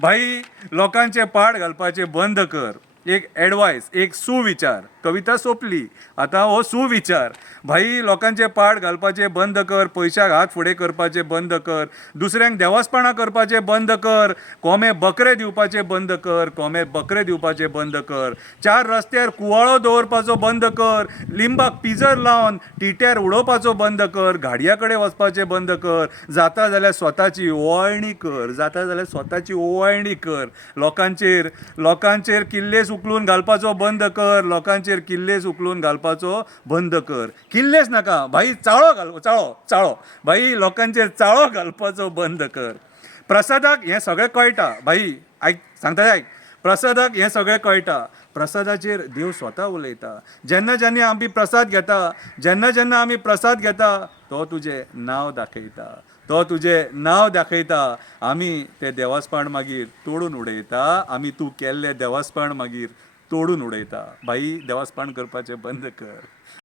भाई लोकांचे पाड घालपाचे बंद कर. एक एडवायस, एक सुविचार. कविता सोंपली, आता हो सुविचार. भाई लोकांचे पाड घालपाचे बंद कर, पयशाक हात फुडें करपाचे बंद कर, दुसऱ्यांक देवासपणां करपाचे बंद कर, कोंबे बकरे दिवपाचे बंद कर, कोंबे बकरे दिवपाचे बंद कर, चार रस्त्यार कुवाळो दवरपाचो बंद कर, लिंबाक पिजर लावन टिट्यार उडोवपाचो बंद कर, गाडया कडेन वचपाचें बंद कर, जाता जाल्यार स्वताची ओवाळणी कर, जाता जाल्यार स्वताची ओवाळणी कर. लोकांचेर किल्लेस उखलून घालपाचो बंद कर, लोकांचेर किल्लेस उखलून घालपाचो बंद कर. किल्लेस नाका भाई, चाळो भाई, लोकांचेर चाळो घालपाचो बंद कर. प्रसादाक हें सगळें कळटा भाई, आयक सांगता आयक. प्रसादाक हें सगळें कळटा, प्रसादाचेर देव स्वता उलयता. जेन्ना जेन्ना आमी प्रसाद घेता तो तुजें नांव दाखयता. आमी तें देवास्पण मागीर तोडून उडयता. तूं केल्लें देवास्पण मागीर तोडून उडयता. भाई, देवास्पण करपाचें बंद कर.